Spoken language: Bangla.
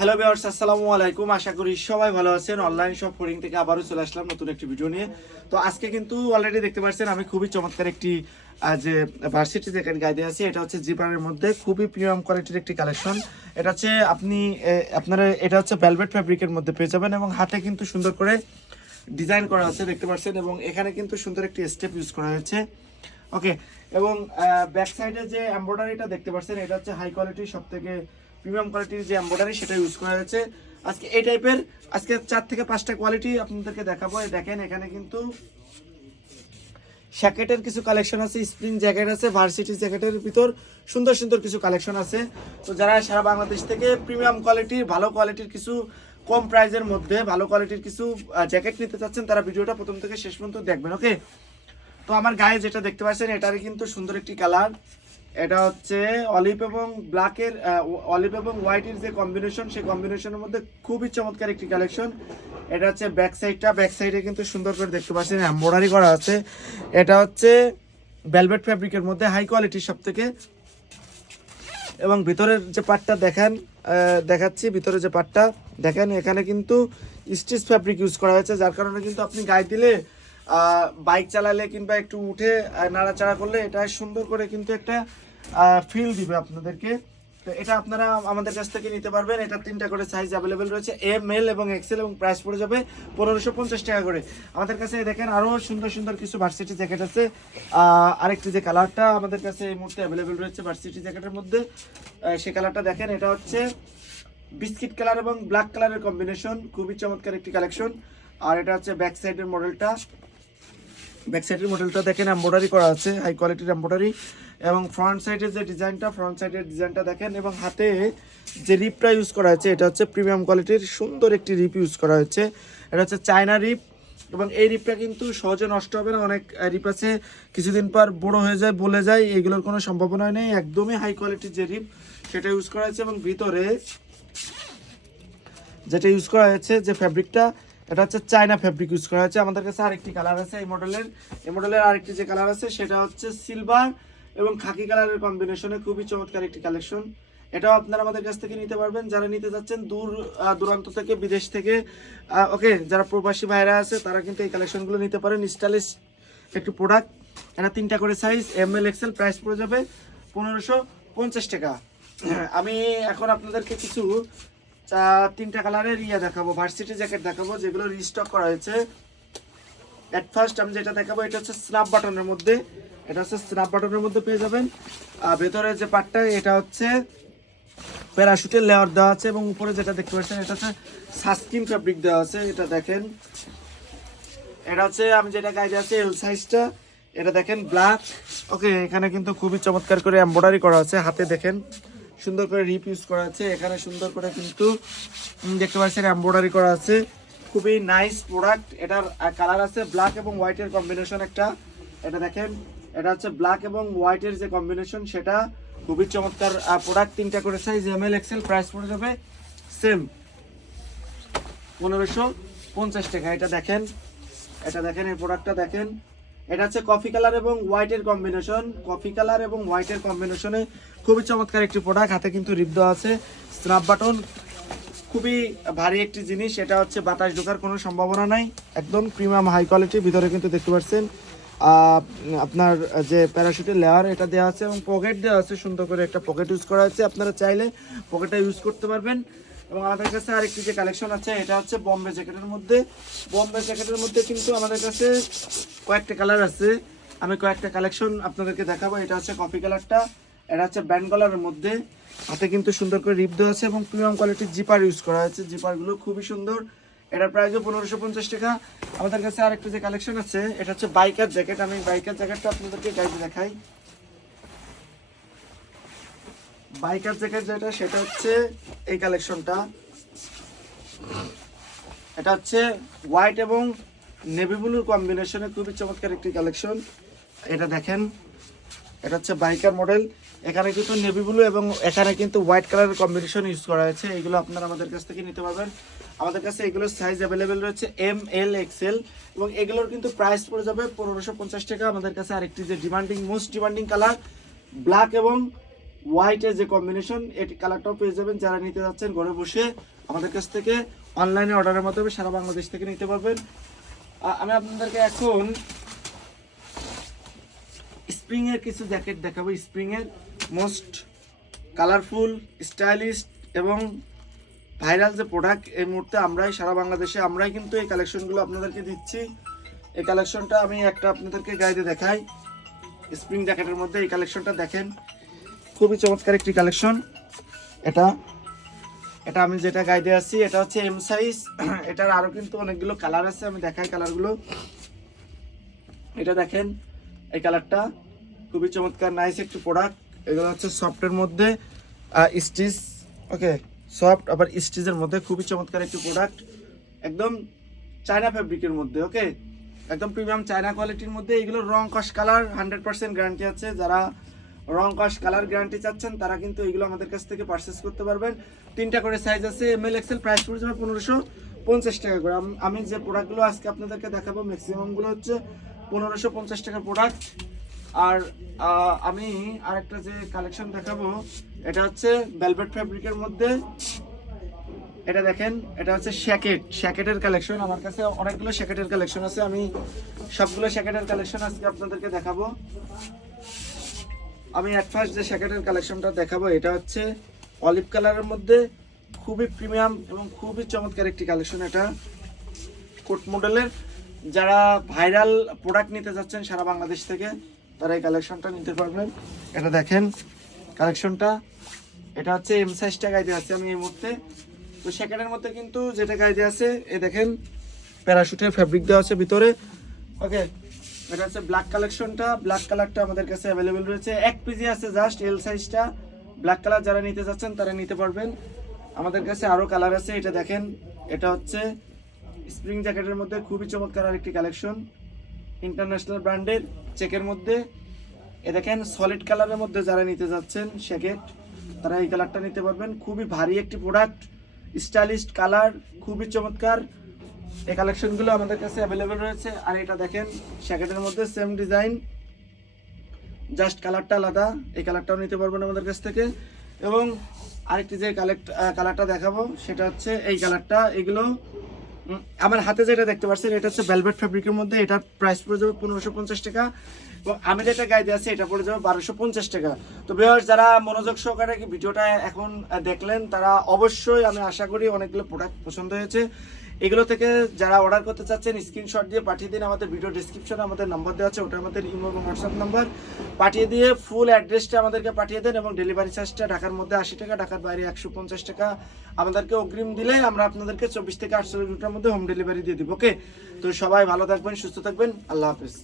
হ্যালো ভিউয়ার্স আসসালামু আলাইকুম। আশা করি সবাই ভালো আছেন। অনলাইন শপ ফোরিং থেকে আবারও চলে আসলাম নতুন একটি ভিডিও নিয়ে। তো আজকে কিন্তু অলরেডি দেখতে পাচ্ছেন, আমি খুবই চমৎকার একটি যে ভার্সিটি জ্যাকেট গাইডে আছি, এটা হচ্ছে জিপারের মধ্যে খুবই প্রিমিয়াম কোয়ালিটির একটি কালেকশন এটা হচ্ছে আপনি আপনারা, এটা হচ্ছে ভেলভেট ফ্যাব্রিকের মধ্যে পেয়ে যাবেন এবং হাতে কিন্তু সুন্দর করে ডিজাইন করা আছে, দেখতে পাচ্ছেন, এবং এখানে কিন্তু সুন্দর একটি স্টেপ ইউজ করা হয়েছে। ওকে এবং ব্যাক সাইডে যে এমব্রয়ডারিটা দেখতে পাচ্ছেন, এটা হচ্ছে হাই কোয়ালিটির সব থেকে প্রিমিয়াম কোয়ালিটির যে এমব্রয়ডারি সেটা ইউজ করা হয়েছে। আজকে এই টাইপের আজকে চার থেকে পাঁচটা কোয়ালিটি আপনাদেরকে দেখাবো। দেখেন, এখানে কিন্তু জ্যাকেটের কিছু কালেকশন আছে স্প্রিং জ্যাকেট আছে ভার্সিটি জ্যাকেটের ভিতর সুন্দর সুন্দর কিছু কালেকশন আছে। তো যারা সারা বাংলাদেশ থেকে প্রিমিয়াম কোয়ালিটির ভালো কোয়ালিটির কিছু কম প্রাইজের মধ্যে ভালো কোয়ালিটির কিছু জ্যাকেট নিতে চাচ্ছেন, তারা ভিডিওটা প্রথম থেকে শেষ পর্যন্ত দেখবেন ওকে তো আমার গায়ে যেটা দেখতে পাচ্ছেন, এটারই কিন্তু সুন্দর একটি কালার এটা হচ্ছে অলিভ এবং ব্ল্যাকের অলিভ এবং হোয়াইটের যে কম্বিনেশন সেই কম্বিনেশনের মধ্যে খুবই চমৎকার একটি কালেকশন এটা হচ্ছে ব্যাক সাইডটা ব্যাক সাইডে কিন্তু সুন্দর করে দেখতে পাচ্ছেন এমব্রয়ডারি করা আছে। এটা হচ্ছে ভেলভেট ফ্যাব্রিকের মধ্যে হাই কোয়ালিটির সব থেকে এবং ভিতরের যে পাটটা দেখেন দেখাচ্ছি ভিতরে যে পাটটা দেখেন, এখানে কিন্তু স্টিচ ফ্যাব্রিক ইউজ করা হয়েছে, যার কারণে কিন্তু আপনি গায়ে দিলে বাইক চালালে কিংবা একটু উঠে নাড়াচাড়া করলে এটা সুন্দর করে কিন্তু একটা ফিল দিবে আপনাদেরকে। তো এটা আপনারা আমাদের কাছ থেকে নিতে পারবেন। এটা তিনটা করে সাইজ অ্যাভেলেবেল রয়েছে এম এল এবং এক্সেল এবং প্রাইস পড়ে যাবে পনেরোশো পঞ্চাশ টাকা করে। আমাদের কাছে দেখেন আরও সুন্দর সুন্দর কিছু ভার্সিটি জ্যাকেট আছে। আরেকটি যে কালারটা আমাদের কাছে এই মুহূর্তে অ্যাভেলেবেল রয়েছে ভার্সিটি জ্যাকেটের মধ্যে সে কালারটা দেখেন, এটা হচ্ছে বিস্কিট কালার এবং ব্ল্যাক কালারের কম্বিনেশন খুবই চমৎকার একটি কালেকশন আর এটা হচ্ছে ব্যাক সাইডের মডেলটা ব্যাক সাইডের মডেলটা দেখেন এমব্রয়ডারি করা আছে হাই কোয়ালিটির এমব্রয়ডারি এবং ফ্রন্ট সাইডের যে ডিজাইনটা ফ্রন্ট সাইডের ডিজাইনটা দেখেন, এবং হাতে যে রিপটা ইউজ করা হয়েছে, এটা হচ্ছে প্রিমিয়াম কোয়ালিটির সুন্দর একটি রিপ ইউজ করা হয়েছে। এটা হচ্ছে চায়না রিপ এবং এই রিপটা কিন্তু সহজে নষ্ট হবে না। অনেক রিপ আছে, কিছুদিন পর বড় হয়ে যায়, বলে যায়, এগুলোর কোনো সম্ভাবনা নেই। একদমই হাই কোয়ালিটির যে রিপ সেটা ইউজ করা হয়েছে, এবং ভিতরে যেটা ইউজ করা হয়েছে, যে ফ্যাব্রিকটা এটা হচ্ছে চায়না ফ্যাব্রিক ইউজ করা হয়েছে। আমাদের কাছে আরেকটি কালার আছে এই মডেলের এই মডেলের আরেকটি যে কালার আছে, সেটা হচ্ছে সিলভার এবং খাকি কালারের কম্বিনেশনে খুবই চমৎকার একটি কালেকশন এটাও আপনারা আমাদের কাছ থেকে নিতে পারবেন। যারা নিতে যাচ্ছেন দূর দূরান্ত থেকে, বিদেশ থেকে ওকে যারা প্রবাসী ভাইরা আছে, তারা কিন্তু এই কালেকশনগুলো নিতে পারেন। স্টাইলিশ একটি প্রোডাক্ট এটা তিনটা করে size M L XL price পড়ে যাবে পনেরোশো পঞ্চাশ টাকা। আমি এখন আপনাদেরকে কিছু তিনটা কালারের ইয়ে দেখাবো ভার্সিটি জ্যাকেট দেখাবো, যেগুলো রিস্টক করা হয়েছে। এট ফার্স্ট আমি যেটা দেখাবো, এটা হচ্ছে স্ন্যাপ বাটনের মধ্যে। এটা হচ্ছে স্ন্যাপ বাটনের মধ্যে পেয়ে যাবেন। আর ভেতরে যে পার্টটা এটা হচ্ছে প্যারাশুটের লেয়ার দেওয়া আছে এবং উপরে যেটা দেখতে পাচ্ছেন, এটা হচ্ছে সাস্কিন ফ্যাব্রিক দেওয়া আছে, এটা দেখেন। এটা হচ্ছে, আমি যেটা গাইডে আছে এল সাইজটা এটা দেখেন ব্ল্যাক ওকে এখানে কিন্তু খুবই চমৎকার করে এমব্রয়ডারি করা আছে, হাতে দেখেন। সুন্দর করে রিপ ইউজ করা আছে। এখানে সুন্দর করে কিন্তু দেখতে পাচ্ছেন এমব্রয়ডারি করা আছে। খুবই নাইস প্রোডাক্ট এটার কালার আছে ব্ল্যাক এবং হোয়াইটের কম্বিনেশন একটা। এটা দেখেন, এটা হচ্ছে ব্ল্যাক এবং হোয়াইটের যে কম্বিনেশন সেটা খুবই চমৎকার প্রোডাক্ট তিনটা করে size M L XL price পড়ে যাবে। সেম পনেরোশো পঞ্চাশ টাকা। এটা দেখেন এটা দেখেন, এই প্রোডাক্টটা দেখেন। এটা হচ্ছে কফি কালার এবং হোয়াইটের কম্বিনেশন কফি কালার এবং হোয়াইটের কম্বিনেশনে খুবই চমৎকার একটি প্রোডাক্ট হাতে কিন্তু রিপ দেওয়া আছে। স্ন্যাপ বাটন খুবই ভারী একটি জিনিস। এটা হচ্ছে বাতাস ঢোকার কোনো সম্ভাবনা নাই। একদম প্রিমিয়াম হাই কোয়ালিটির ভিতরে কিন্তু দেখতে পাচ্ছেন। আপনার যে প্যারাশুটের লেয়ার এটা দেওয়া আছে এবং পকেট দেওয়া আছে। সুন্দর করে একটা পকেট ইউজ করা আছে আপনারা চাইলে পকেটটা ইউজ করতে পারবেন। এবং আমাদের কাছে আরেকটি যে কালেকশন আছে, এটা হচ্ছে বম্বে জ্যাকেটের মধ্যে। বম্বে জ্যাকেটের মধ্যে কিন্তু আমাদের কাছে কয়েকটা কালার আছে। আমি কয়েকটা কালেকশন আপনাদেরকে দেখাবো। এটা হচ্ছে কফি কালারটা এটা হচ্ছে ব্যান্ড কালারের মধ্যে। হাতে কিন্তু সুন্দর করে রিপ দেওয়া আছে এবং প্রিমিয়াম কোয়ালিটির জিপার ইউজ করা হয়েছে। জিপারগুলো খুবই সুন্দর। এটার প্রাইসও পনেরোশো পঞ্চাশ টাকা। আমাদের কাছে আরেকটা যে কালেকশন আছে, এটা হচ্ছে বাইকার জ্যাকেট আমি বাইকার জ্যাকেটটা আপনাদেরকে গাইডে দেখাই। বাইকার জ্যাকেট যেটা, সেটা হচ্ছে এই কালেকশনটা এটা হচ্ছে হোয়াইট এবং নেভি ব্লুর কম্বিনেশনে খুবই চমৎকার একটি কালেকশন এটা দেখেন, এটা হচ্ছে বাইকার মডেল এখানে কিন্তু নেভি ব্লু এবং এখানে কিন্তু হোয়াইট কালারের কম্বিনেশন ইউজ করা হয়েছে। এগুলো আপনারা আমাদের কাছ থেকে নিতে পারবেন। আমাদের কাছে এগুলোর সাইজ অ্যাভেলেবেল রয়েছে এম এল এক্সেল এবং এগুলোর কিন্তু প্রাইস পড়ে যাবে পনেরোশো পঞ্চাশ টাকা। আমাদের কাছে আরেকটি যে demanding most demanding colour black এবং হোয়াইটের যে কম্বিনেশন এটি কালারটাও পেয়ে যাবেন। যারা নিতে যাচ্ছেন, ঘরে বসে আমাদের কাছ থেকে অনলাইনে অর্ডারের মাধ্যমে সারা বাংলাদেশ থেকে নিতে পারবেন। আমি আপনাদেরকে এখন স্প্রিং এর কিছু জ্যাকেট দেখাবো। স্প্রিং এর মোস্ট কালারফুল স্টাইলিশ এবং ভাইরাল যে প্রোডাক্ট এই মুহূর্তে আমরাই, সারা বাংলাদেশে আমরাই কিন্তু এই কালেকশনগুলো আপনাদেরকে দিচ্ছি। এই কালেকশনটা আমি একটা আপনাদেরকে গাইডে দেখাই। স্প্রিং জ্যাকেটের মধ্যে এই কালেকশনটা দেখেন। খুবই চমৎকার একটি কালেকশন। এটা এটা আমি যেটা গাইডে আছি, এটা হচ্ছে এম সাইজ এটার আরও কিন্তু অনেকগুলো কালার আছে, আমি দেখাই কালারগুলো এটা দেখেন, এই কালারটা খুবই চমৎকার নাইস একটি প্রোডাক্ট এগুলো হচ্ছে সফটের মধ্যে স্টিচ ওকে সফট আবার স্টিচের মধ্যে খুবই চমৎকার একটি প্রোডাক্ট একদম চায়না ফ্যাব্রিকের মধ্যে ওকে একদম প্রিমিয়াম চায়না কোয়ালিটির মধ্যে, এগুলো রং কস কালার হান্ড্রেড পার্সেন্ট গ্যারান্টি আছে। যারা রং কস কালার গ্যারান্টি চাচ্ছেন, তারা কিন্তু এগুলো আমাদের কাছ থেকে পারচেস করতে পারবেন। তিনটা করে সাইজ আছে এম এল এক্সেল প্রাইস পড়ে যাবে পনেরোশো পঞ্চাশ টাকা করে। আমি যে প্রোডাক্টগুলো আজকে আপনাদেরকে দেখাবো ম্যাক্সিমামগুলো হচ্ছে পনেরোশো পঞ্চাশ টাকার প্রোডাক্ট আর আমি আরেকটা যে কালেকশন দেখাবো, এটা হচ্ছে ভেলভেট ফ্যাব্রিকের মধ্যে। এটা দেখেন, এটা হচ্ছে শ্যাকেট শ্যাকেটের কালেকশন আমার কাছে অনেকগুলো শ্যাকেটের কালেকশন আছে। আমি সবগুলো শ্যাকেটের কালেকশন আজকে আপনাদেরকে দেখাবো। আমি এক ফার্স্ট যে শ্যাকেটের কালেকশনটা দেখাবো, এটা হচ্ছে অলিভ কালারের মধ্যে খুবই প্রিমিয়াম এবং খুবই চমৎকার একটি কালেকশন এটা। কোট মডেলের যারা ভাইরাল প্রোডাক্ট নিতে যাচ্ছেন সারা বাংলাদেশ থেকে, তারা এই কালেকশনটা নিতে পারবেন। এটা দেখেন কালেকশনটা এটা হচ্ছে এম সাইজটা গাইতে আছে আমি এই মুহূর্তে। তো সেকেন্ডের মধ্যে কিন্তু যেটা গাইতে আছে, এ দেখেন প্যারাশুটের ফ্যাব্রিক দেওয়া আছে ভিতরে। ওকে এটা হচ্ছে ব্ল্যাক কালেকশনটা ব্ল্যাক কালারটা আমাদের কাছে অ্যাভেলেবেল রয়েছে। এক পিজি আছে জাস্ট এল সাইজটা ব্ল্যাক কালার যারা নিতে চাচ্ছেন, তারা নিতে পারবেন। আমাদের কাছে আরও কালার আছে। এটা দেখেন, এটা হচ্ছে স্প্রিং জ্যাকেটের মধ্যে খুবই চমৎকার আরেকটি কালেকশন ইন্টারন্যাশনাল ব্র্যান্ডের চেকের মধ্যে। এ দেখেন সলিড কালারের মধ্যে যারা নিতে যাচ্ছেন শ্যাকেট তারা এই কালারটা নিতে পারবেন। খুবই ভারী একটি প্রোডাক্ট স্টাইলিশ কালার খুবই চমৎকার। এই কালেকশনগুলো আমাদের কাছে অ্যাভেলেবেল রয়েছে। আর এটা দেখেন শ্যাকেটের মধ্যে সেম ডিজাইন জাস্ট কালারটা আলাদা। এই কালারটাও নিতে পারবেন আমাদের কাছ থেকে। এবং আরেকটি যে কালেক্ট কালারটা দেখাবো, সেটা হচ্ছে এই কালারটা এগুলো আমার হাতে যেটা দেখতে পাচ্ছেন, এটা হচ্ছে ভেলভেট ফ্যাব্রিকের মধ্যে। এটার প্রাইস পড়ে যাবে পনেরোশো পঞ্চাশ টাকা। এবং আমি যেটা গাইতে আছি, এটা পড়ে যাবে বারোশো পঞ্চাশ টাকা। তো বিহার যারা মনোযোগ সহকারে ভিডিওটা এখন দেখলেন, তারা অবশ্যই আমি আশা করি অনেকগুলো প্রোডাক্ট পছন্দ হয়েছে। এগুলো থেকে যারা অর্ডার করতে চাচ্ছেন স্ক্রিনশট দিয়ে পাঠিয়ে দিন। আমাদের ভিডিও ডিসক্রিপশনে আমাদের নাম্বার দেওয়া আছে, ওটা আমাদের ইমো এবং হোয়াটসঅ্যাপ নাম্বার পাঠিয়ে দিয়ে ফুল অ্যাড্রেসটা আমাদেরকে পাঠিয়ে দেন এবং ডেলিভারি চার্জটা ঢাকার মধ্যে আশি টাকা, ঢাকার বাইরে একশো পঞ্চাশ টাকা। আমাদেরকে অগ্রিম দিলে আমরা আপনাদেরকে চব্বিশ থেকে আটচল্লিশ ঘণ্টার মধ্যে হোম ডেলিভারি দিয়ে দিব ওকে তো সবাই ভালো থাকবেন, সুস্থ থাকবেন। আল্লাহ হাফেজ।